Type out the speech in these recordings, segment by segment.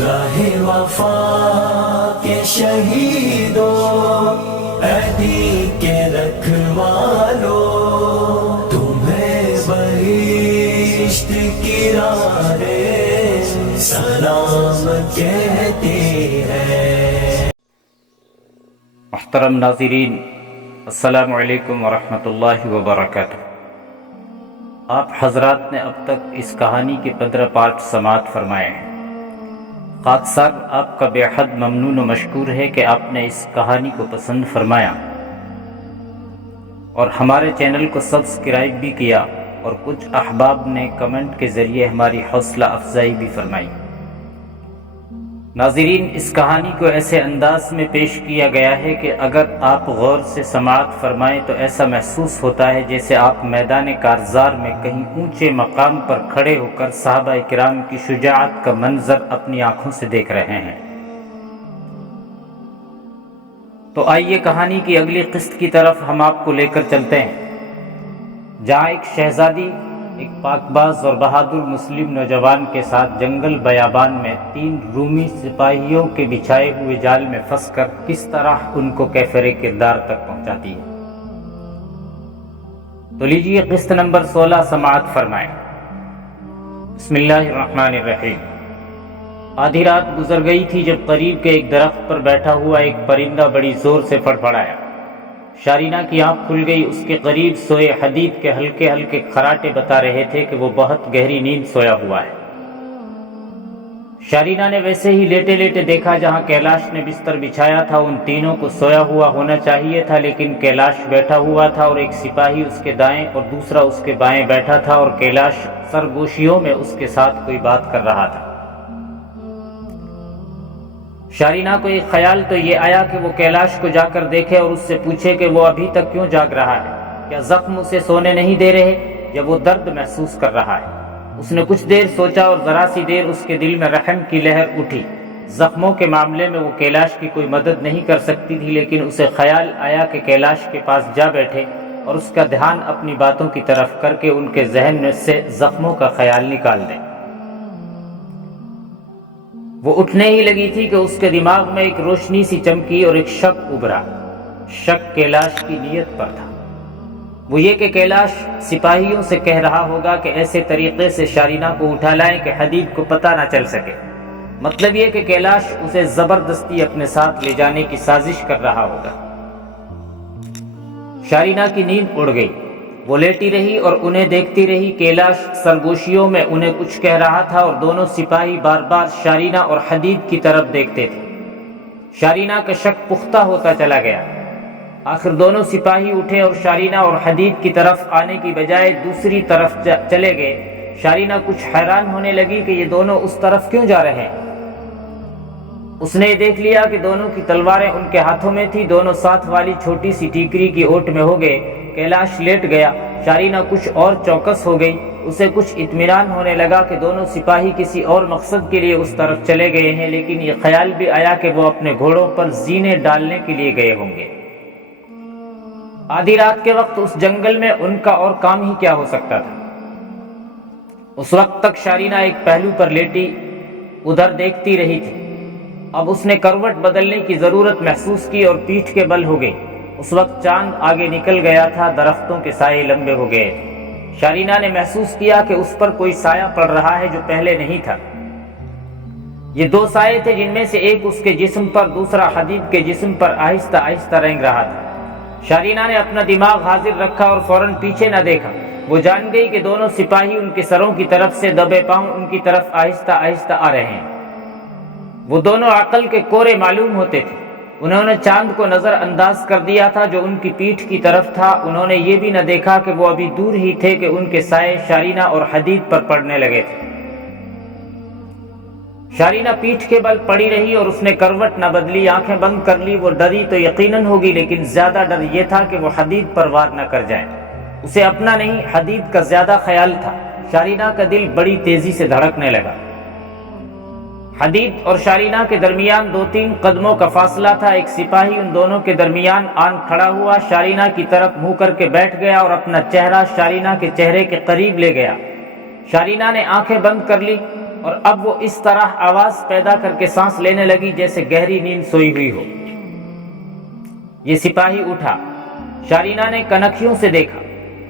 راہ وفا کے شہیدوں، عہدی کے رکھوالوں، تمہیں بہشت کی راہیں سلام کہتی ہے۔ محترم ناظرین، السلام علیکم ورحمۃ اللہ وبرکاتہ۔ آپ حضرات نے اب تک اس کہانی کے 15 پارٹ سماعت فرمائے ہیں۔ خاک سار آپ کا بے حد ممنون و مشکور ہے کہ آپ نے اس کہانی کو پسند فرمایا اور ہمارے چینل کو سبسکرائب بھی کیا، اور کچھ احباب نے کمنٹ کے ذریعے ہماری حوصلہ افزائی بھی فرمائی۔ ناظرین، اس کہانی کو ایسے انداز میں پیش کیا گیا ہے کہ اگر آپ غور سے سماعت فرمائیں تو ایسا محسوس ہوتا ہے جیسے آپ میدان کارزار میں کہیں اونچے مقام پر کھڑے ہو کر صحابہ کرام کی شجاعت کا منظر اپنی آنکھوں سے دیکھ رہے ہیں۔ تو آئیے کہانی کی اگلی قسط کی طرف ہم آپ کو لے کر چلتے ہیں، جہاں ایک شہزادی ایک پاک باز اور بہادر مسلم نوجوان کے ساتھ جنگل بیابان میں 3 رومی سپاہیوں کے بچھائے ہوئے جال میں پھنس کر کس طرح ان کو کیفر کردار تک پہنچاتی ہے۔ تو لیجئے قسط نمبر 16 سماعت فرمائیں۔ بسم اللہ الرحمن الرحیم۔ آدھی رات گزر گئی تھی جب قریب کے ایک درخت پر بیٹھا ہوا ایک پرندہ بڑی زور سے فڑفڑایا۔ شارینہ کی آنکھ کھل گئی۔ اس کے قریب سوئے حدید کے ہلکے ہلکے خراٹے بتا رہے تھے کہ وہ بہت گہری نیند سویا ہوا ہے۔ شارینہ نے ویسے ہی لیٹے لیٹے دیکھا جہاں کیلاش نے بستر بچھایا تھا ان تینوں کو سویا ہوا ہونا چاہیے تھا، لیکن کیلاش بیٹھا ہوا تھا اور ایک سپاہی اس کے دائیں اور دوسرا اس کے بائیں بیٹھا تھا، اور کیلاش سرگوشیوں میں اس کے ساتھ کوئی بات کر رہا تھا۔ شارینہ کو ایک خیال تو یہ آیا کہ وہ کیلاش کو جا کر دیکھے اور اس سے پوچھے کہ وہ ابھی تک کیوں جاگ رہا ہے، کیا زخم اسے سونے نہیں دے رہے یا وہ درد محسوس کر رہا ہے۔ اس نے کچھ دیر سوچا اور ذرا سی دیر اس کے دل میں رحم کی لہر اٹھی۔ زخموں کے معاملے میں وہ کیلاش کی کوئی مدد نہیں کر سکتی تھی، لیکن اسے خیال آیا کہ کیلاش کے پاس جا بیٹھے اور اس کا دھیان اپنی باتوں کی طرف کر کے ان کے ذہن میں سے زخموں کا خیال نکال دے۔ وہ اٹھنے ہی لگی تھی کہ اس کے دماغ میں ایک روشنی سی چمکی اور ایک شک ابھرا۔ شک کیلاش کی نیت پر تھا، وہ یہ کہ کیلاش سپاہیوں سے کہہ رہا ہوگا کہ ایسے طریقے سے شارینہ کو اٹھا لائیں کہ حدید کو پتہ نہ چل سکے۔ مطلب یہ کہ کیلاش اسے زبردستی اپنے ساتھ لے جانے کی سازش کر رہا ہوگا۔ شارینہ کی نیند اڑ گئی۔ وہ لیٹی رہی اور انہیں دیکھتی رہی۔ کیلاش سرگوشیوں میں انہیں کچھ کہہ رہا تھا اور دونوں سپاہی بار بار شارینہ اور حدید کی طرف دیکھتے تھے۔ شارینہ کا شک پختہ ہوتا چلا گیا۔ آخر دونوں سپاہی اٹھے اور شارینہ اور حدید کی طرف آنے کی بجائے دوسری طرف چلے گئے۔ شارینہ کچھ حیران ہونے لگی کہ یہ دونوں اس طرف کیوں جا رہے ہیں۔ اس نے دیکھ لیا کہ دونوں کی تلواریں ان کے ہاتھوں میں تھی، دونوں ساتھ والی چھوٹی سی ٹیکری کی اوٹ میں ہو گئے۔ کیلاش لیٹ گیا۔ شارینہ کچھ اور چوکس ہو گئی۔ اسے کچھ اطمینان ہونے لگا کہ دونوں سپاہی کسی اور مقصد کے لیے اس طرف چلے گئے ہیں، لیکن یہ خیال بھی آیا کہ وہ اپنے گھوڑوں پر زینے ڈالنے کے لیے گئے ہوں گے۔ آدھی رات کے وقت اس جنگل میں ان کا اور کام ہی کیا ہو سکتا تھا۔ اس وقت تک شارینہ ایک پہلو پر لیٹی ادھر دیکھتی رہی تھی۔ اب اس نے کروٹ بدلنے کی ضرورت محسوس کی اور پیٹھ کے بل ہو گئی۔ اس وقت چاند آگے نکل گیا تھا، درختوں کے سائے لمبے ہو گئے تھے۔ شارینہ نے محسوس کیا کہ اس پر کوئی سایہ پڑ رہا ہے جو پہلے نہیں تھا۔ یہ 2 سائے تھے جن میں سے ایک اس کے جسم پر، دوسرا حدید کے جسم پر آہستہ آہستہ رنگ رہا تھا۔ شارینہ نے اپنا دماغ حاضر رکھا اور فوراً پیچھے نہ دیکھا۔ وہ جان گئی کہ دونوں سپاہی ان کے سروں کی طرف سے دبے پاؤں ان کی طرف آہستہ آہستہ آ رہے ہیں۔ وہ دونوں عقل کے کورے معلوم ہوتے تھے۔ انہوں نے چاند کو نظر انداز کر دیا تھا جو ان کی پیٹھ کی طرف تھا۔ انہوں نے یہ بھی نہ دیکھا کہ وہ ابھی دور ہی تھے کہ ان کے سائے شارینہ اور حدید پر پڑنے لگے تھے۔ شارینہ پیٹھ کے بل پڑی رہی اور اس نے کروٹ نہ بدلی، آنکھیں بند کر لی۔ وہ ڈری تو یقیناً ہوگی، لیکن زیادہ ڈر یہ تھا کہ وہ حدید پر وار نہ کر جائے۔ اسے اپنا نہیں، حدید کا زیادہ خیال تھا۔ شارینہ کا دل بڑی تیزی سے دھڑکنے لگا۔ حدید اور شارینہ کے درمیان 2-3 قدموں کا فاصلہ تھا۔ ایک سپاہی ان دونوں کے درمیان آن کھڑا ہوا، شارینہ کی طرف منہ کر کے بیٹھ گیا اور اپنا چہرہ شارینہ کے چہرے کے قریب لے گیا۔ شارینہ نے آنکھیں بند کر لی اور اب وہ اس طرح آواز پیدا کر کے سانس لینے لگی جیسے گہری نیند سوئی ہوئی ہو۔ یہ سپاہی اٹھا، شارینہ نے کنکھیوں سے دیکھا،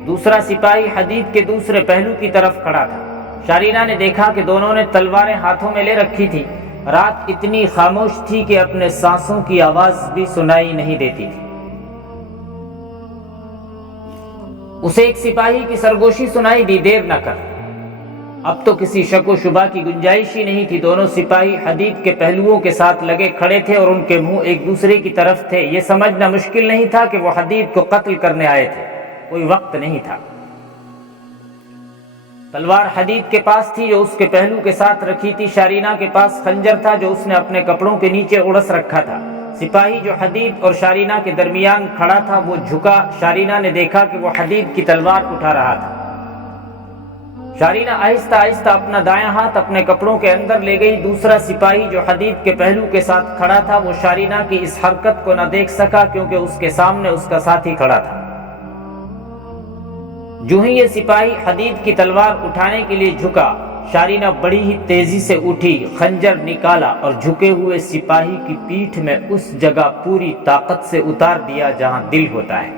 دوسرا سپاہی حدید کے دوسرے پہلو کی طرف کھڑا تھا۔ شارینہ نے دیکھا کہ دونوں نے تلواریں ہاتھوں میں لے رکھی تھی۔ رات اتنی خاموش تھی کہ اپنے سانسوں کی آواز بھی سنائی نہیں دیتی تھی۔ اسے ایک سپاہی کی سرگوشی سنائی دی، دیر نہ کر۔ اب تو کسی شک و شبہ کی گنجائش ہی نہیں تھی۔ دونوں سپاہی حدید کے پہلوؤں کے ساتھ لگے کھڑے تھے اور ان کے منہ ایک دوسرے کی طرف تھے۔ یہ سمجھنا مشکل نہیں تھا کہ وہ حدید کو قتل کرنے آئے تھے، کوئی وقت نہیں تھا۔ تلوار حدید کے پاس تھی جو اس کے پہلو کے ساتھ رکھی تھی، شارینہ کے پاس خنجر تھا جو اس نے اپنے کپڑوں کے نیچے اڑس رکھا تھا۔ سپاہی جو حدید اور شارینہ کے درمیان کھڑا تھا وہ جھکا۔ شارینہ نے دیکھا کہ وہ حدید کی تلوار اٹھا رہا تھا۔ شارینہ آہستہ آہستہ اپنا دایاں ہاتھ اپنے کپڑوں کے اندر لے گئی۔ دوسرا سپاہی جو حدید کے پہلو کے ساتھ کھڑا تھا وہ شارینہ کی اس حرکت کو نہ دیکھ سکا کیونکہ اس کے سامنے اس کا ساتھی کھڑا تھا۔ جو ہی یہ سپاہی حدید کی تلوار اٹھانے کے لیے جھکا، شارینہ بڑی ہی تیزی سے اٹھی، خنجر نکالا اور جھکے ہوئے سپاہی کی پیٹھ میں اس جگہ پوری طاقت سے اتار دیا جہاں دل ہوتا ہے۔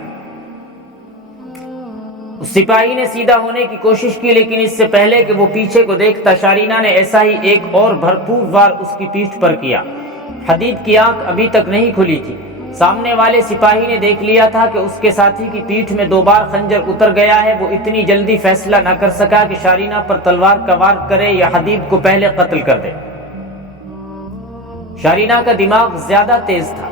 اس سپاہی نے سیدھا ہونے کی کوشش کی، لیکن اس سے پہلے کہ وہ پیچھے کو دیکھتا، شارینہ نے ایسا ہی ایک اور بھرپور وار اس کی پیٹھ پر کیا۔ حدید کی آنکھ ابھی تک نہیں کھلی تھی۔ سامنے والے سپاہی نے دیکھ لیا تھا کہ اس کے ساتھی کی پیٹھ میں 2 بار خنجر اتر گیا ہے۔ وہ اتنی جلدی فیصلہ نہ کر سکا کہ شارینہ پر تلوار کا وار کرے یا حدید کو پہلے قتل کر دے۔ شارینہ کا دماغ زیادہ تیز تھا۔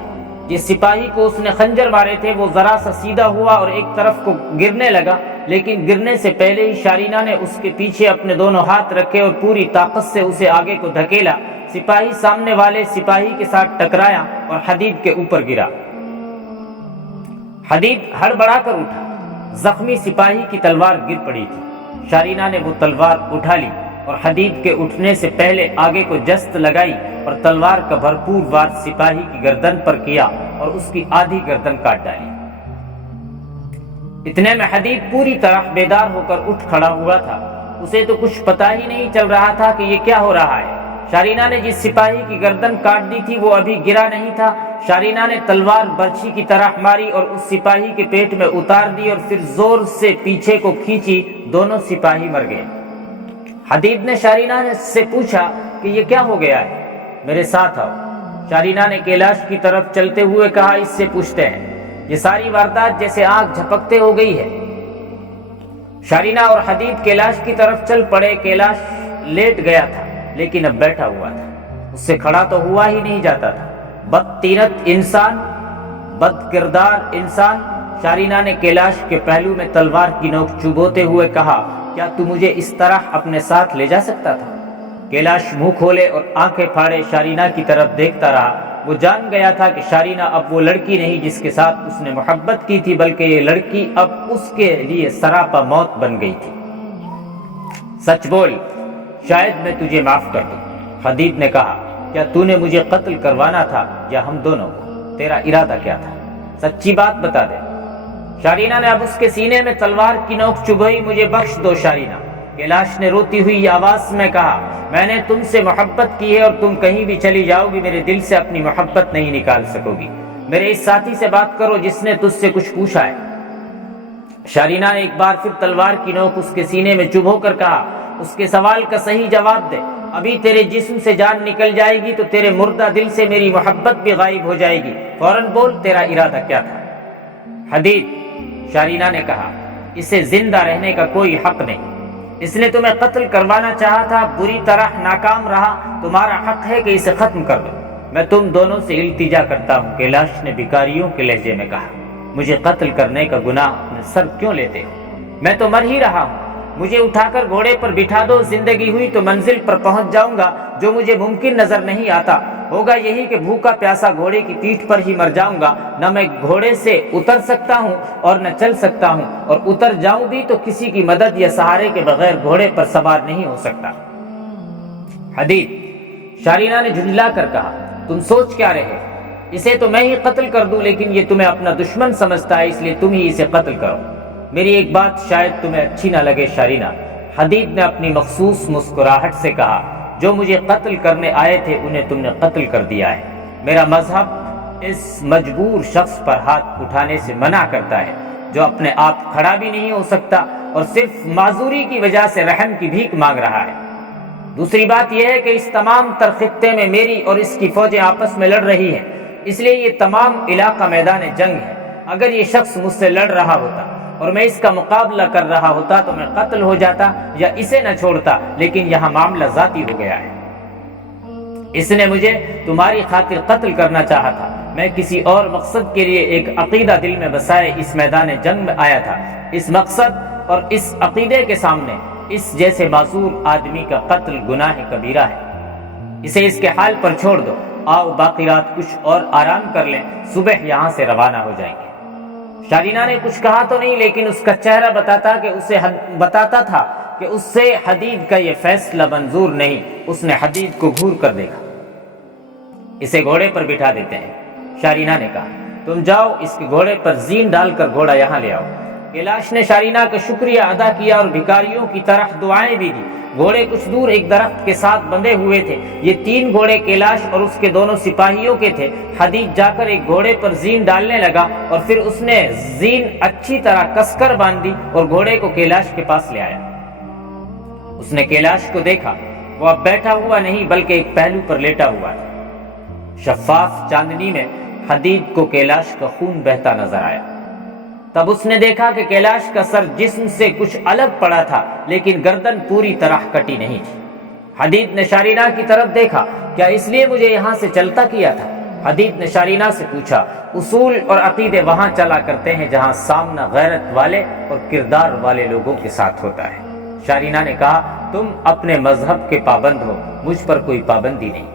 جس سپاہی کو اس نے خنجر مارے تھے وہ ذرا سا سیدھا ہوا اور ایک طرف کو گرنے لگا، لیکن گرنے سے پہلے ہی شارینہ نے اس کے پیچھے اپنے دونوں ہاتھ رکھے اور پوری طاقت سے اسے آگے کو دھکیلا۔ سپاہی سامنے والے سپاہی کے ساتھ ٹکرایا اور حدید کے اوپر گرا۔ حدید ہڑبڑا کر اٹھا۔ زخمی سپاہی کی تلوار گر پڑی تھی۔ شارینہ نے وہ تلوار اٹھا لی اور حدید کے اٹھنے سے پہلے آگے کو جست لگائی اور تلوار کا بھرپور وار سپاہی کی گردن پر کیا اور اس کی آدھی گردن کاٹ ڈالی۔ اتنے میں حدید پوری طرح بیدار ہو کر اٹھ کھڑا ہوا تھا۔ اسے تو کچھ پتا ہی نہیں چل رہا تھا کہ یہ کیا ہو رہا ہے۔ شارینہ نے جس سپاہی کی گردن کاٹ دی تھی وہ ابھی گرا نہیں تھا۔ شارینہ نے تلوار برچھی کی طرح ماری اور اس سپاہی کے پیٹ میں اتار دی اور پھر زور سے پیچھے کو کھینچی۔ دونوں سپاہی مر گئے۔ حدید نے شارینہ سے پوچھا کہ یہ کیا ہو گیا ہے؟ میرے ساتھ آؤ۔ شارینہ نے کیلاش کی طرف چلتے ہوئے کہا، اس سے پوچھتے ہیں۔ یہ ساری واردات جیسے آنکھ جھپکتے ہو گئی ہے۔ شارینہ اور حدید کیلاش کی طرف چل پڑے۔ کیلاش لیٹ گیا تھا لیکن اب بیٹھا ہوا تھا، اس سے کھڑا تو ہوا ہی نہیں جاتا تھا۔ بدطینت انسان، بد کردار انسان۔ شارینہ نے کیلاش کے پہلو میں تلوار کی نوک چبوتے ہوئے کہا، کیا تو مجھے اس طرح اپنے ساتھ لے جا سکتا تھا؟ کیلاش منہ کھولے اور آنکھیں پھاڑے شارینہ کی طرف دیکھتا رہا۔ وہ جان گیا تھا کہ شارینہ اب وہ لڑکی نہیں جس کے ساتھ اس نے محبت کی تھی، بلکہ یہ لڑکی اب اس کے لیے سراپا موت بن گئی تھی۔ سچ بول، شاید میں تجھے معاف کر دوں۔ حدید نے کہا، کیا تو نے مجھے قتل کروانا تھا یا ہم دونوں کو؟ تیرا ارادہ کیا تھا؟ سچی بات بتا دے۔ شارینہ نے اب اس کے سینے میں تلوار کی نوک چبھائی۔ مجھے بخش دو شارینہ۔ کیلاش نے روتی ہوئی آواز میں کہا، میں نے تم سے محبت کی ہے اور تم کہیں بھی چلی جاؤ گی میرے دل سے اپنی محبت نہیں نکال سکو گی۔ میرے اس ساتھی سے بات کرو جس نے تجھ سے کچھ پوچھا ہے۔ شارینہ نے ایک بار پھر تلوار کی نوک اس کے سینے میں چبھو کر کہا، اس کے سوال کا صحیح جواب دے۔ ابھی تیرے جسم سے جان نکل جائے گی تو تیرے مردہ دل سے میری محبت بھی غائب ہو جائے گی۔ فوراً بول، تیرا ارادہ کیا تھا؟ حدید، شارینہ نے کہا، اسے زندہ رہنے کا کوئی حق نہیں۔ اس نے تمہیں قتل کروانا چاہا تھا، بری طرح ناکام رہا۔ تمہارا حق ہے کہ اسے ختم کر دو۔ میں تم دونوں سے التجا کرتا ہوں۔ کیلاش نے بیکاریوں کے لہجے میں کہا، مجھے قتل کرنے کا گناہ اپنے سر کیوں لیتے ہو؟ میں تو مر ہی رہا ہوں۔ مجھے اٹھا کر گھوڑے پر بٹھا دو، زندگی ہوئی تو منزل پر پہنچ جاؤں گا۔ جو مجھے ممکن نظر نہیں آتا ہوگا یہی کہ بھوکا پیاسا گھوڑے کی پیٹھ پر ہی مر جاؤں گا۔ نہ میں گھوڑے سے اتر سکتا ہوں اور نہ چل سکتا ہوں، اور اتر جاؤں بھی تو کسی کی مدد یا سہارے کے بغیر گھوڑے پر سوار نہیں ہو سکتا۔ حدید، شارینہ نے جھنجلا کر کہا، تم سوچ کیا رہے؟ اسے تو میں ہی قتل کر دوں، لیکن یہ تمہیں اپنا دشمن سمجھتا ہے، اس لیے تم ہی اسے قتل کرو۔ میری ایک بات شاید تمہیں اچھی نہ لگے شارینہ، حدید نے اپنی مخصوص مسکراہٹ سے کہا، جو مجھے قتل کرنے آئے تھے انہیں تم نے قتل کر دیا ہے۔ میرا مذہب اس مجبور شخص پر ہاتھ اٹھانے سے منع کرتا ہے جو اپنے آپ کھڑا بھی نہیں ہو سکتا اور صرف معذوری کی وجہ سے رحم کی بھیک مانگ رہا ہے۔ دوسری بات یہ ہے کہ اس تمام تر خطے میں میری اور اس کی فوجیں آپس میں لڑ رہی ہیں، اس لیے یہ تمام علاقہ میدان جنگ ہے۔ اگر یہ شخص مجھ سے لڑ رہا ہوتا اور میں اس کا مقابلہ کر رہا ہوتا تو میں قتل ہو جاتا یا اسے نہ چھوڑتا، لیکن یہاں معاملہ ذاتی ہو گیا ہے۔ اس نے مجھے تمہاری خاطر قتل کرنا چاہا تھا، میں کسی اور مقصد کے لیے ایک عقیدہ دل میں بسائے اس میدان جنگ میں آیا تھا۔ اس مقصد اور اس عقیدے کے سامنے اس جیسے معذور آدمی کا قتل گناہ کبیرہ ہے۔ اسے اس کے حال پر چھوڑ دو، آؤ باقی رات کچھ اور آرام کر لیں، صبح یہاں سے روانہ ہو جائیں گے۔ شارینہ نے کچھ کہا تو نہیں، لیکن اس کا چہرہ بتاتا تھا کہ اس سے حدید کا یہ فیصلہ منظور نہیں۔ اس نے حدید کو گھور کر دیکھا۔ اسے گھوڑے پر بٹھا دیتے ہیں، شارینہ نے کہا۔ تم جاؤ اس کے گھوڑے پر زین ڈال کر گھوڑا یہاں لے آؤ۔ کیلاش نے شارینہ کا شکریہ ادا کیا اور بھکاریوں کی طرح دعائیں بھی دی۔ گھوڑے کچھ دور ایک درخت کے ساتھ بندھے ہوئے تھے۔ یہ 3 گھوڑے کیلاش اور اس کے دونوں سپاہیوں کے تھے۔ حدید جا کر ایک گھوڑے پر زین ڈالنے لگا اور پھر اس نے زین اچھی طرح کس کر باندھ دی اور گھوڑے کو کیلاش کے پاس لے آیا۔ اس نے کیلاش کو دیکھا، وہ اب بیٹھا ہوا نہیں بلکہ ایک پہلو پر لیٹا ہوا تھا۔ شفاف چاندنی میں حدید کو کیلاش کا خون بہتا نظر آیا۔ تب اس نے دیکھا کہ کیلاش کا سر جسم سے کچھ الگ پڑا تھا، لیکن گردن پوری طرح کٹی نہیں تھی۔ حدید نے شارینہ کی طرف دیکھا، کیا اس لیے مجھے یہاں سے چلتا کیا تھا؟ حدید نے شارینہ سے پوچھا، اصول اور عقیدے وہاں چلا کرتے ہیں جہاں سامنا غیرت والے اور کردار والے لوگوں کے ساتھ ہوتا ہے۔ شارینہ نے کہا، تم اپنے مذہب کے پابند ہو، مجھ پر کوئی پابندی نہیں۔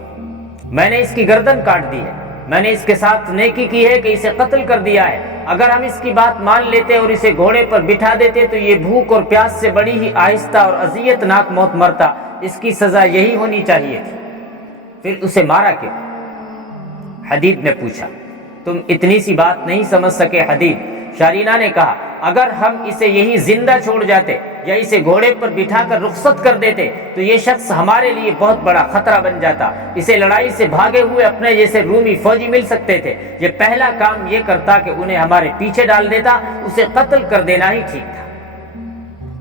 میں نے اس کی گردن کاٹ دی ہے، میں نے اس کے ساتھ نیکی کی ہے کہ اسے قتل کر دیا ہے۔ اگر ہم اس کی بات مان لیتے اور اسے گھوڑے پر بٹھا دیتے تو یہ بھوک اور پیاس سے بڑی ہی آہستہ اور اذیت ناک موت مرتا۔ اس کی سزا یہی ہونی چاہیے تھی۔ پھر اسے مارا کیوں؟ حدید نے پوچھا۔ تم اتنی سی بات نہیں سمجھ سکے حدید، شارینہ نے کہا۔ اگر ہم اسے یہی زندہ چھوڑ جاتے یا اسے گھوڑے پر بٹھا کر رخصت کر دیتے تو یہ شخص ہمارے لیے بہت بڑا خطرہ بن جاتا۔ اسے لڑائی سے بھاگے ہوئے اپنے جیسے رومی فوجی مل سکتے تھے۔ یہ پہلا کام یہ کرتا کہ انہیں ہمارے پیچھے ڈال دیتا، اسے قتل کر دینا ہی ٹھیک تھا۔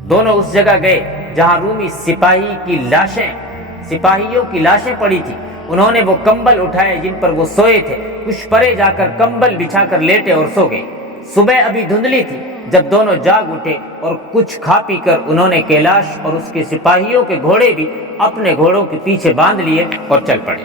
دونوں اس جگہ گئے جہاں رومی سپاہیوں کی لاشیں پڑی تھی۔ انہوں نے وہ کمبل اٹھائے جن پر وہ سوئے تھے، کچھ پرے جا کر کمبل بچھا کر لیٹے اور سو گئے۔ صبح ابھی دھندلی تھی جب دونوں جاگ اٹھے اور کچھ کھا پی کر انہوں نے کیلاش اور اس کے سپاہیوں کے گھوڑے بھی اپنے گھوڑوں کے پیچھے باندھ لیے اور چل پڑے۔